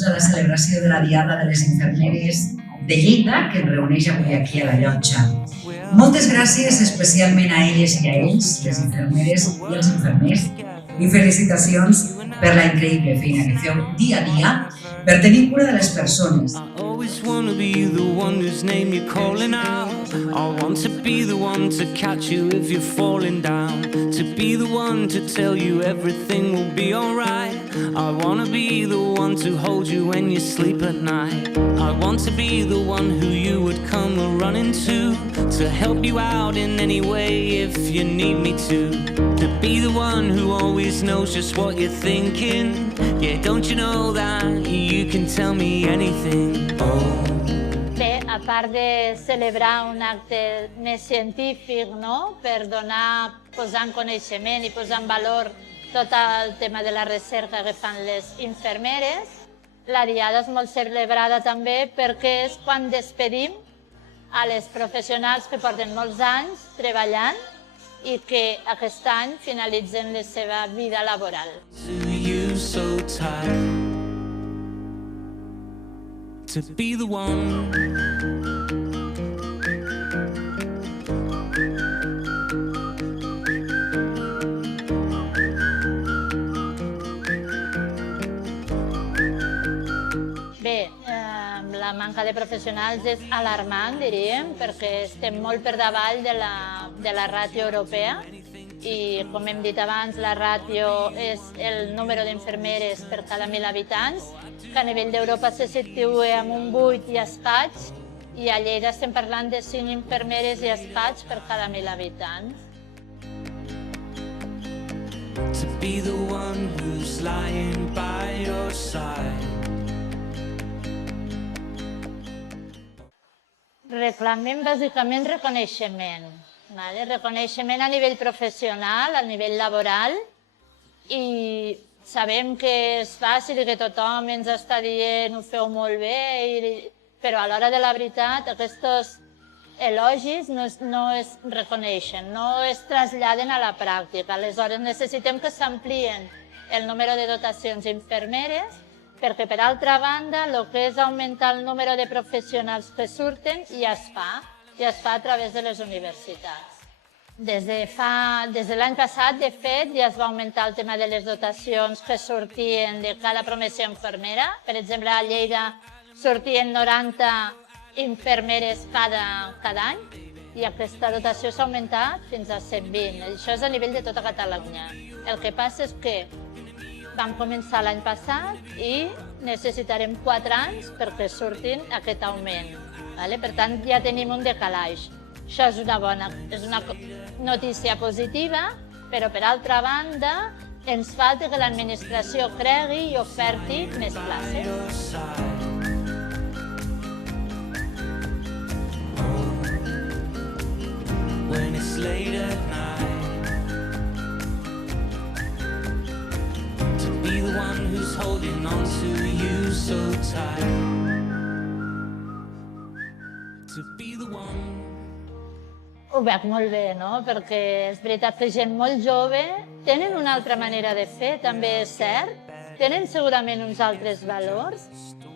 benvinguts a la celebració de la Diada de les Infermeres de Lleida, que ens reuneix avui aquí a la llotja. Moltes gràcies especialment a elles i a ells, les infermeres i els infermers, i felicitacions per la increïble feina que feu dia a dia per tenir cura de les persones. I always want to be the one whose name you're calling out. I want to be the one to catch you if you're falling down. To be the one to tell you everything will be alright. I want to be the one to hold you when you sleep at night. I want to be the one who you would come running to help you out in any way if you need me to be the one who always knows just what you're thinking. Yeah, don't you know that you can tell me anything? Bé, a part de celebrar un acte més científic, no?, per posar en coneixement i posar en valor tot el tema de la recerca que fan les infermeres, la Diada és molt celebrada també perquè és quan despedim a les professionals que porten molts anys treballant i que aquest any finalitzen la seva vida laboral. To be the one. Bé, la manca de professionals és alarmant, diríem, perquè estem molt per davall de la ràtio europea i, com hem dit abans, la ràtio és el número d'infermeres per cada 1.000 habitants, que a nivell d'Europa se situa amb un 8 i escaig, i a Lleida estem parlant de 5 infermeres i escaig per cada 1.000 habitants. To be the one who's lying by your side. Reclamem bàsicament reconeixement. Reconeixement a nivell professional, a nivell laboral, i sabem que és fàcil i que tothom ens està dient ho feu molt bé, però a l'hora de la veritat aquests elogis no es reconeixen, no es traslladen a la pràctica. Aleshores necessitem que s'amplien el número de dotacions infermeres, perquè per altra banda el que és augmentar el número de professionals que surten ja es fa a través de les universitats. Des de l'any passat, de fet, ja es va augmentar el tema de les dotacions que sortien de cada promoció infermera. Per exemple, a Lleida sortien 90 infermeres cada any i aquesta dotació s'ha augmentat fins a 120. Això és a nivell de tota Catalunya. El que passa és que vam començar l'any passat i necessitarem 4 anys perquè surtin aquest augment. Per tant, ja tenim un decalatge. Això és una notícia positiva, però per altra banda ens falta que l'administració cregui i oferti més places. When it's late at night, to be the one who's holding on to you so tight. To be the one. Ho veig molt bé, no? Perquè és veritat que gent molt jove tenen una altra manera de fer, també és cert, tenen segurament uns altres valors,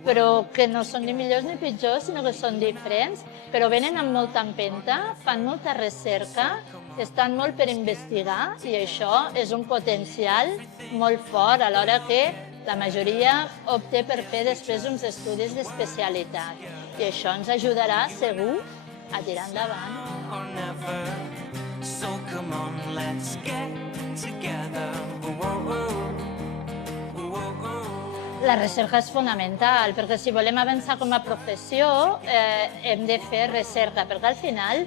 però que no són ni millors ni pitjors, sinó que són diferents, però venen amb molta empenta, fan molta recerca, estan molt per investigar i això és un potencial molt fort, alhora que la majoria opta per fer després uns estudis d'especialitat i això ens ajudarà segur a tirar endavant. La recerca és fonamental, perquè si volem avançar com a professió hem de fer recerca, perquè al final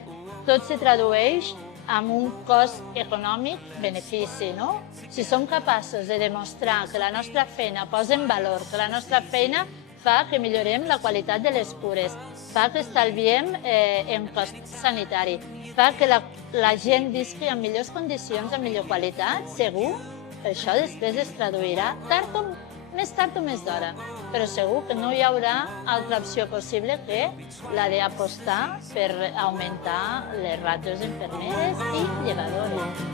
tot se tradueix amb un cost econòmic-benefici. Si som capaços de demostrar que la nostra feina posa en valor, que la nostra feina fa que millorem la qualitat de les cures, fa que estalviem en cost sanitari, fa que la gent visqui en millors condicions, en millor qualitat, segur que això després es traduirà més tard o més d'hora, però segur que no hi haurà altra opció possible que la d'apostar per augmentar les ràtios infermeres i llevadores.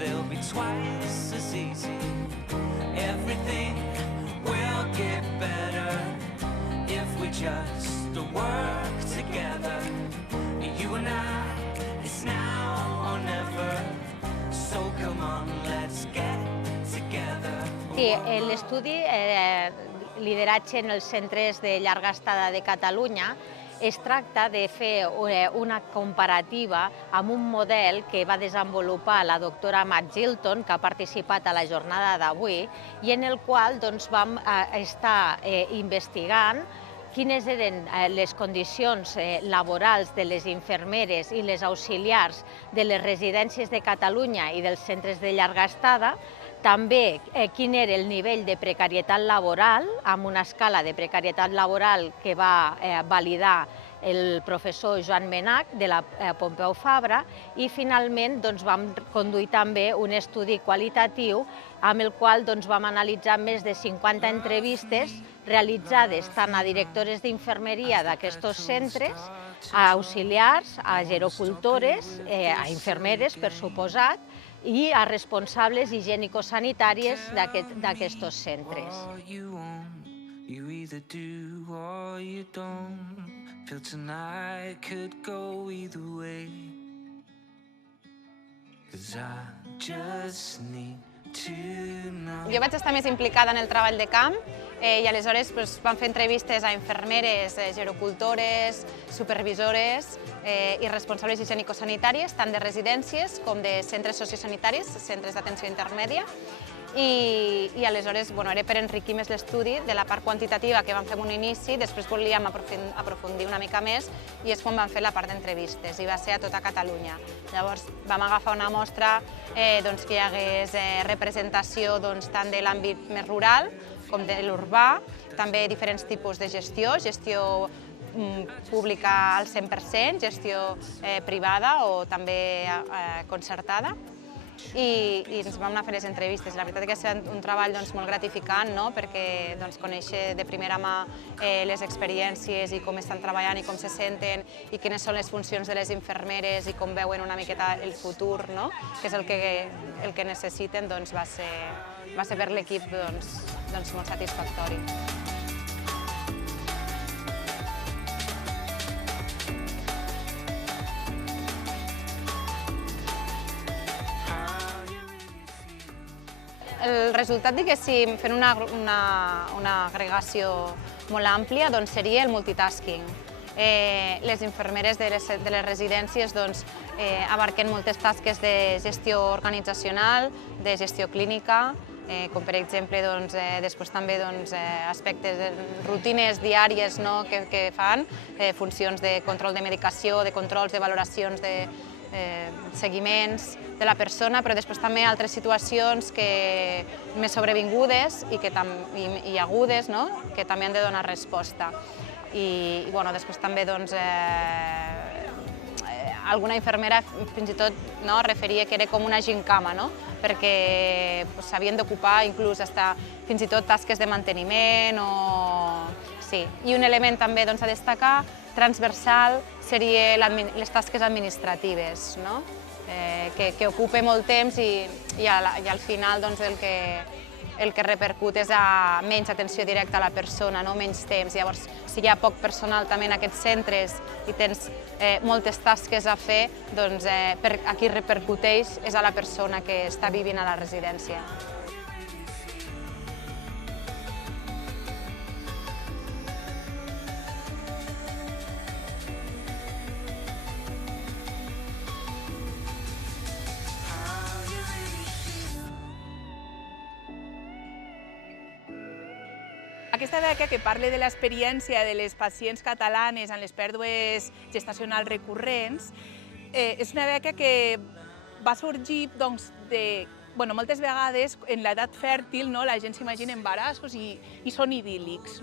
They'll be twice as easy. Everything will Sí, l'estudi Lideratge en els centres de llarga estada de Catalunya es tracta de fer una comparativa amb un model que va desenvolupar la doctora Matt Gilton, que ha participat a la jornada d'avui, i en el qual vam estar investigant quines eren les condicions laborals de les infermeres i les auxiliars de les residències de Catalunya i dels centres de llarga estada, també quin era el nivell de precarietat laboral, amb una escala de precarietat laboral que va validar el professor Joan Menach de la Pompeu Fabra, i finalment vam conduir també un estudi qualitatiu amb el qual vam analitzar més de 50 entrevistes realitzades tant a directores d'infermeria d'aquests centres, a auxiliars, a gerocultores, a infermeres, per suposat, i a responsables higiènico-sanitàries d'aquests centres. You either do or you don't. Feel tonight could go either way. 'Cause I just need to know. Jo vaig estar més implicada en el treball de camp i aleshores vam fer entrevistes a infermeres, gerocultores, supervisores i responsables higiènico-sanitàries, tant de residències com de centres sociosanitaris, centres d'atenció intermèdia. I aleshores era per enriquir més l'estudi de la part quantitativa que vam fer en un inici, després volíem aprofundir una mica més i és quan vam fer la part d'entrevistes i va ser a tota Catalunya. Llavors vam agafar una mostra que hi hagués representació tant de l'àmbit més rural com de l'urbà, també diferents tipus de gestió pública al 100%, gestió privada o també concertada. I ens vam anar a fer les entrevistes. La veritat és que ha estat un treball molt gratificant, perquè conèixer de primera mà les experiències i com estan treballant i com se senten i quines són les funcions de les infermeres i com veuen una miqueta el futur, que és el que necessiten, va ser per l'equip molt satisfactori. El resultat, diguéssim, fent una agregació molt àmplia, seria el multitasking. Les infermeres de les residències abarquen moltes tasques de gestió organitzacional, de gestió clínica, com per exemple després també aspectes, rutines diàries que fan, funcions de control de medicació, de controls, de valoracions, de seguiments de la persona, però després també altres situacions més sobrevingudes i agudes que també han de donar resposta. I després també alguna infermera fins i tot referia que era com una gincama, perquè s'havien d'ocupar inclús fins i tot tasques de manteniment. I un element també a destacar, transversal, seria les tasques administratives, que ocupa molt temps i al final el que repercut és a menys atenció directa a la persona, menys temps. Llavors, si hi ha poc personal també en aquests centres i tens moltes tasques a fer, a qui repercuteix és a la persona que està vivint a la residència. Aquesta beca que parla de l'experiència de les pacients catalanes en les pèrdues gestacionals recurrents és una beca que va sorgir moltes vegades en l'edat fèrtil, la gent s'imagina embarassos i són idíl·lics,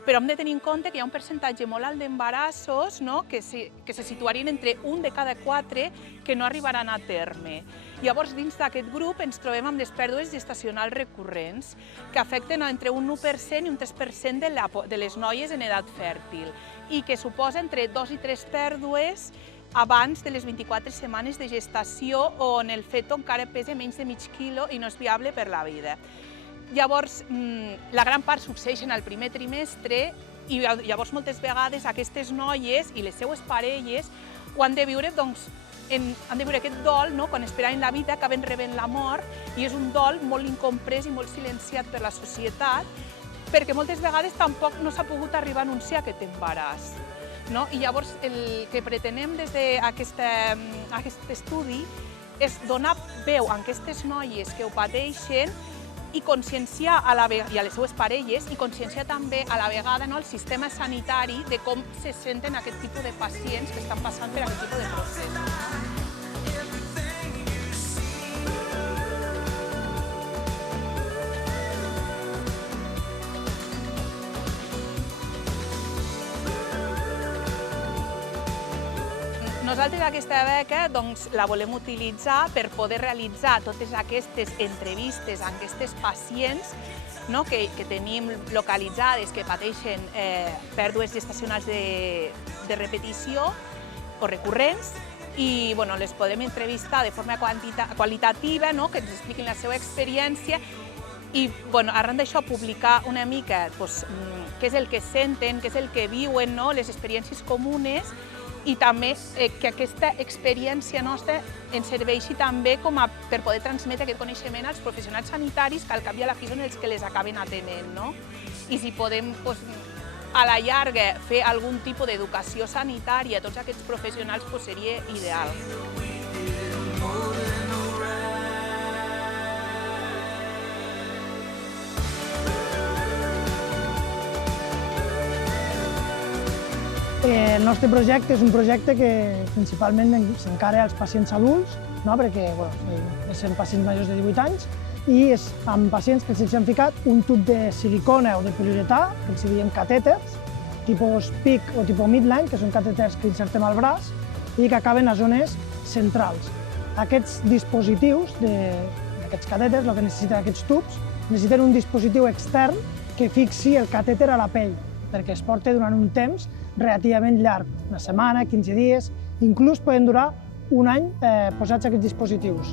però hem de tenir en compte que hi ha un percentatge molt alt d'embarassos que se situarien entre un de cada 4 que no arribaran a terme. Llavors, dins d'aquest grup ens trobem amb les pèrdues gestacionals recurrents, que afecten entre un 1% i un 3% de les noies en edat fèrtil i que suposa entre 2 i 3 pèrdues abans de les 24 setmanes de gestació on el feto encara pesa menys de mig quilo i no és viable per la vida. Llavors, la gran part succeeix en el primer trimestre i llavors moltes vegades aquestes noies i les seues parelles ho han de viure han de viure aquest dol, quan esperaven la vida acaben rebent la mort, i és un dol molt incomprès i molt silenciat per la societat, perquè moltes vegades tampoc no s'ha pogut arribar a anunciar aquest embaràs. I llavors el que pretenem des d'aquest estudi és donar veu a aquestes noies que ho pateixen i conscienciar i a les seues parelles i conscienciar també a la vegada el sistema sanitari de com se senten aquest tipus de pacients que estan passant per aquest tipus de procés. Nosaltres aquesta beca la volem utilitzar per poder realitzar totes aquestes entrevistes a aquestes pacients que tenim localitzades, que pateixen pèrdues gestacionals de repetició o recurrents, i les podem entrevistar de forma qualitativa, que ens expliquin la seva experiència i arran d'això publicar una mica què és el que senten, què és el que viuen, les experiències comunes, i també que aquesta experiència nostra ens serveixi també per poder transmetre aquest coneixement als professionals sanitaris, que al cap i a la fi són els que les acaben atenent. I si podem, a la llarga, fer algun tipus d'educació sanitària a tots aquests professionals, seria ideal. El nostre projecte és un projecte que principalment s'encara als pacients adults, perquè són pacients majors de 18 anys, i és amb pacients que se'ls han ficat un tub de silicona o de poliuretà, que els diem catèters, tipus PIC o tipus midline, que són catèters que insertem al braç i que acaben a zones centrals. Aquests dispositius, aquests catèters, el que necessiten aquests tubs, necessiten un dispositiu extern que fixi el catèter a la pell, perquè es porta durant un temps relativament llarg, una setmana, 15 dies, inclús poden durar un any posats aquests dispositius.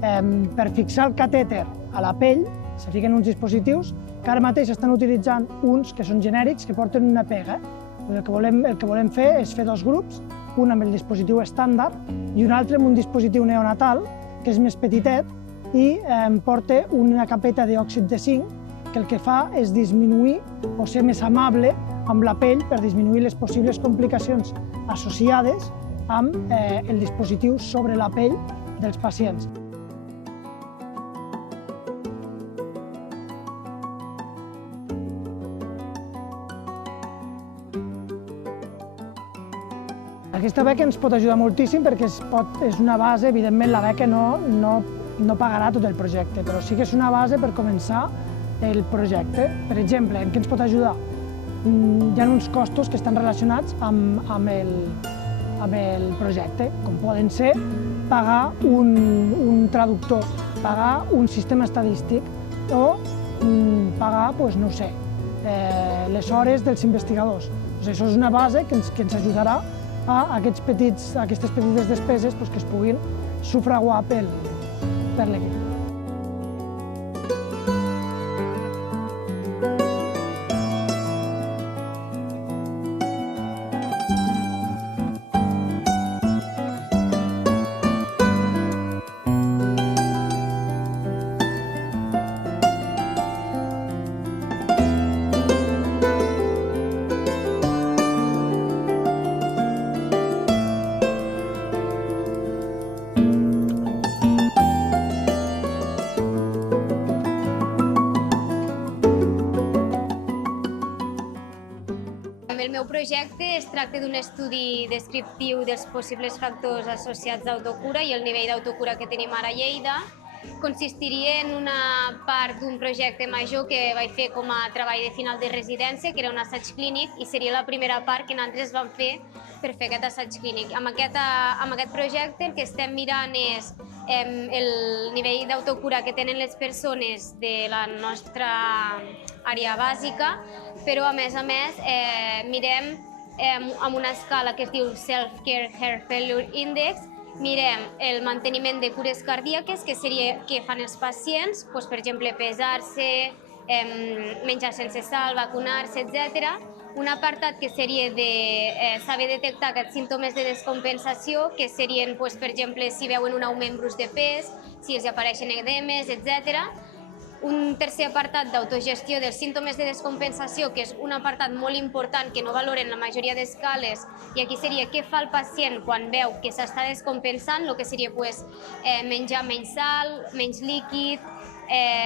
Per fixar el catèter a la pell se fiquen uns dispositius que ara mateix estan utilitzant uns que són genèrics, que porten una pega. El que volem fer és fer dos grups, un amb el dispositiu estàndard i un altre amb un dispositiu neonatal, que és més petitet i porta una capeta d'òxid de zinc, que el que fa és disminuir o ser més amable amb la pell per disminuir les possibles complicacions associades amb el dispositiu sobre la pell dels pacients. Aquesta beca ens pot ajudar moltíssim perquè és una base, evidentment la beca no pagarà tot el projecte, però sí que és una base per començar el projecte. Per exemple, en què ens pot ajudar? Hi ha uns costos que estan relacionats amb el projecte, com poden ser pagar un traductor, pagar un sistema estadístic o pagar, no ho sé, les hores dels investigadors. Això és una base que ens ajudarà a aquestes petites despeses que es puguin sufragar per l'equip. El meu projecte es tracta d'un estudi descriptiu dels possibles factors associats d'autocura i el nivell d'autocura que tenim ara a Lleida. Consistiria en una part d'un projecte major que vaig fer com a treball de final de residència, que era un assaig clínic, i seria la primera part que nosaltres vam fer per fer aquest assaig clínic. Amb aquest projecte el que estem mirant és el nivell d'autocura que tenen les persones de la nostra àrea bàsica, però a més mirem amb una escala que es diu Self-Care Heart Failure Index, mirem el manteniment de cures cardíaques, que seria què fan els pacients, per exemple, pesar-se, menjar sense sal, vacunar-se, etc. un apartat que seria de saber detectar aquests símptomes de descompensació, que serien, per exemple, si veuen un augment brusc de pes, si els apareixen edemes, etc. Un tercer apartat d'autogestió dels símptomes de descompensació, que és un apartat molt important que no valoren la majoria d'escales, i aquí seria què fa el pacient quan veu que s'està descompensant, el que seria menjar menys sal, menys líquid,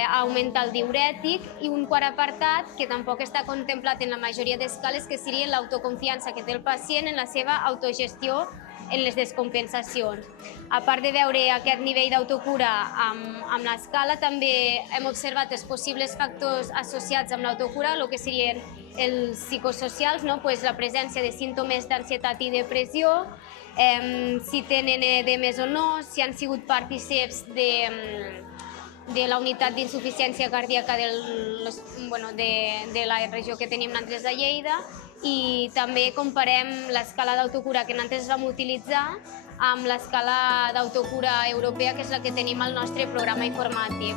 augmentar el diürètic, i un quart apartat que tampoc està contemplat en la majoria d'escales, que seria l'autoconfiança que té el pacient en la seva autogestió en les descompensacions. A part de veure aquest nivell d'autocura amb l'escala, també hem observat els possibles factors associats amb l'autocura, el que serien els psicosocials, la presència de símptomes d'ansietat i depressió, si tenen edemes o no, si han sigut partícips de la unitat d'insuficiència cardíaca de la regió que tenim nosaltres a Lleida, i també comparem l'escala d'autocura que nosaltres vam utilitzar amb l'escala d'autocura europea, que és la que tenim al nostre programa informàtic.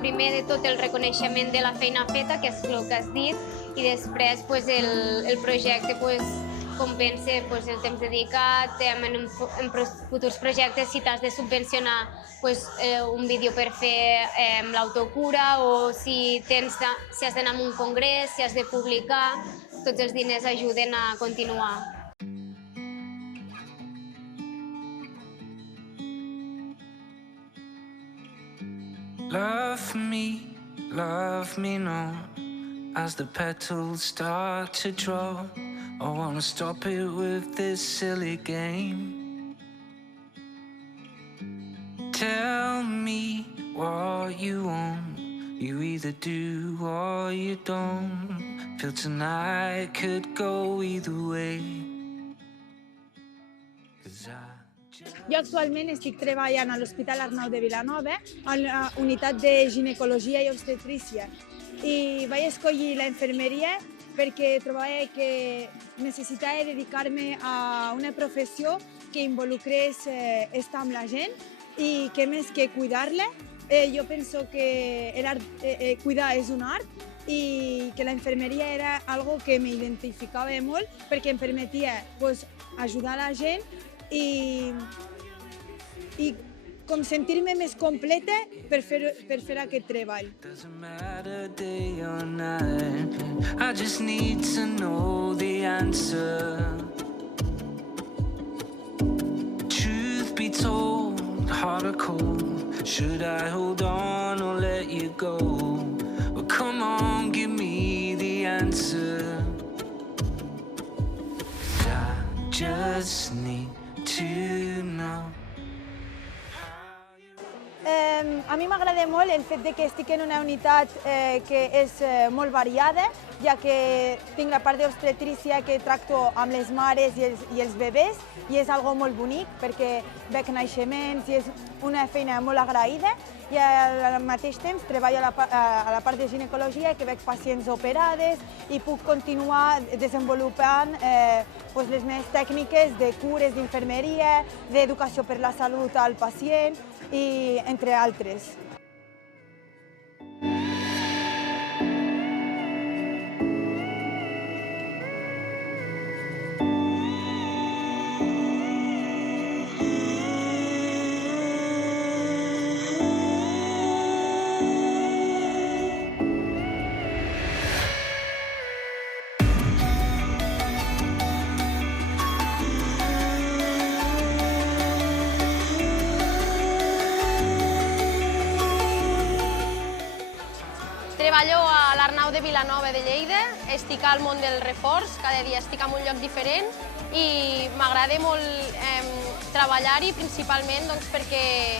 Primer de tot el reconeixement de la feina feta, que és el que has dit, i després el projecte compensa el temps dedicat. En futurs projectes, si t'has de subvencionar un vídeo per fer l'autocura, o si has d'anar a un congrés, si has de publicar, tots els diners ajuden a continuar. Love me not, as the petals start to drop. I wanna stop it with this silly game. Tell me what you want, you either do or you don't. Feel tonight could go either way. Jo actualment estic treballant a l'Hospital Arnau de Vilanova, a la unitat de ginecologia i obstetrícia. I vaig escollir la infermeria perquè trobava que necessitava dedicar-me a una professió que involucrés estar amb la gent i que més que cuidar-la, jo penso que cuidar és un art i que la infermeria era algo que m'identificava molt perquè em permetia ajudar la gent i com sentir-me més completa per fer aquest treball. Doesn't matter day or night, I just need to know the answer. Truth be told, hot or cold, should I hold on or let you go? Well, come on, give me the answer. 'Cause I just need to know. A mi m'agrada molt el fet que estic en una unitat que és molt variada, ja que tinc la part d'obstetrícia que tracto amb les mares i els bebès, i és algo molt bonic perquè veig naixements i és una feina molt agraïda, i al mateix temps treballo a la part de ginecologia, que veig pacients operades i puc continuar desenvolupant les meves tècniques de cures, d'infermeria, d'educació per la salut al pacient, i entre altres. Treballo a l'Arnau de Vilanova de Lleida, estic al món del reforç, cada dia estic en un lloc diferent i m'agrada molt treballar-hi principalment perquè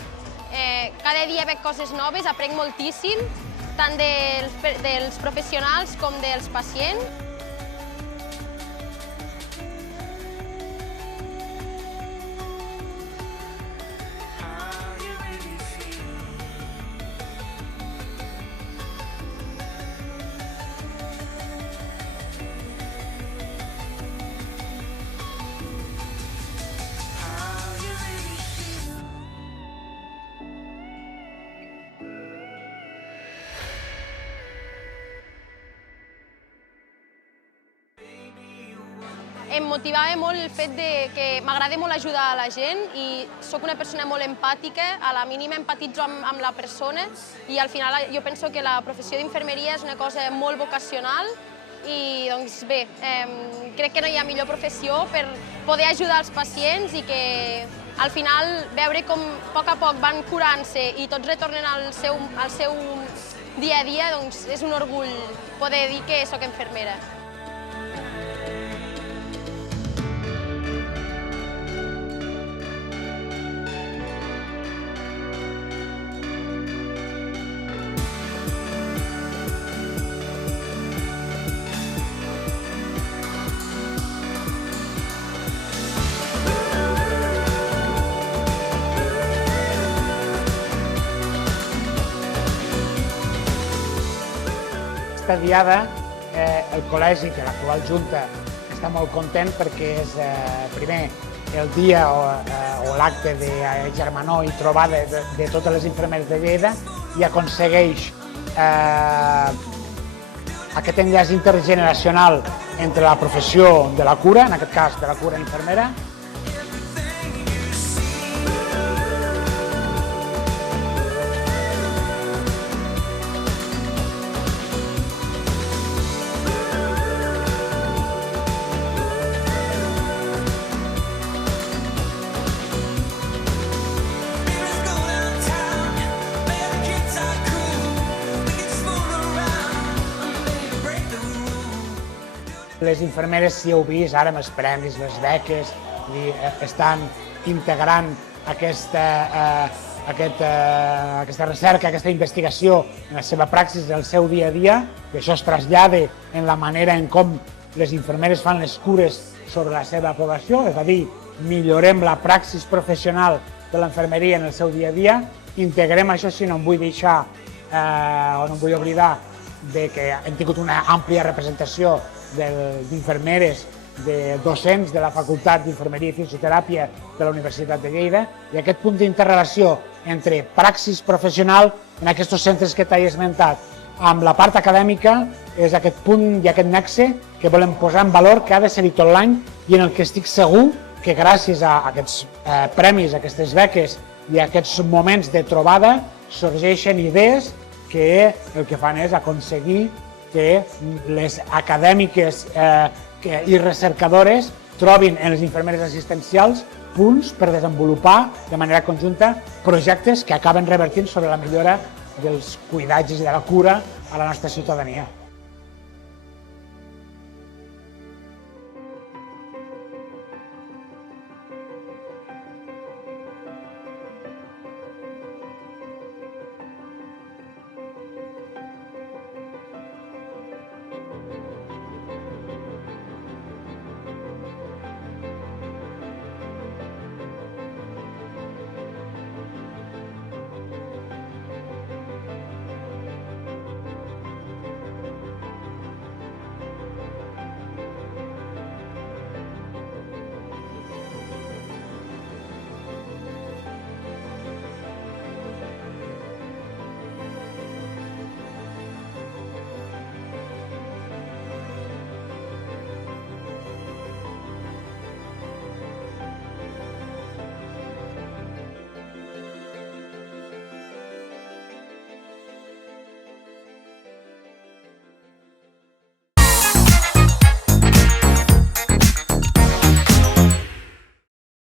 cada dia veig coses noves, aprenc moltíssim, tant dels professionals com dels pacients. em motivava molt el fet que m'agrada molt ajudar a la gent i sóc una persona molt empàtica, a la mínima empatitzo amb la persona i al final jo penso que la professió d'infermeria és una cosa molt vocacional i doncs bé, crec que no hi ha millor professió per poder ajudar els pacients i que al final veure com a poc van curant-se i tots retornen al seu dia a dia, doncs és un orgull poder dir que sóc infermera. Aquesta diada, el col·legi, que l'actual Junta, està molt content perquè és, primer, el dia o l'acte de germanor i trobada de totes les infermeres de Lleida i aconsegueix aquest enllaç intergeneracional entre la professió de la cura, en aquest cas de la cura infermera, les infermeres, si heu vist ara amb els premis, les beques, estan integrant aquesta recerca, aquesta investigació en la seva praxis, en el seu dia a dia, i això es trasllada en la manera en com les infermeres fan les cures sobre la seva població, és a dir, millorem la praxis professional de l'infermeria en el seu dia a dia, integrem això, si no em vull deixar o no em vull oblidar que hem tingut una àmplia representació d'infermeres, de docents de la Facultat d'Infermeria i Fisioteràpia de la Universitat de Lleida i aquest punt d'interrelació entre praxis professional en aquests centres que t'he esmentat amb la part acadèmica és aquest punt i aquest nexe que volem posar en valor que ha de ser-hi tot l'any i en el que estic segur que gràcies a aquests premis, a aquestes beques i a aquests moments de trobada sorgeixen idees que el que fan és aconseguir que les acadèmiques i recercadores trobin en les infermeres assistencials punts per desenvolupar de manera conjunta projectes que acaben revertint sobre la millora dels cuidatges i de la cura a la nostra ciutadania.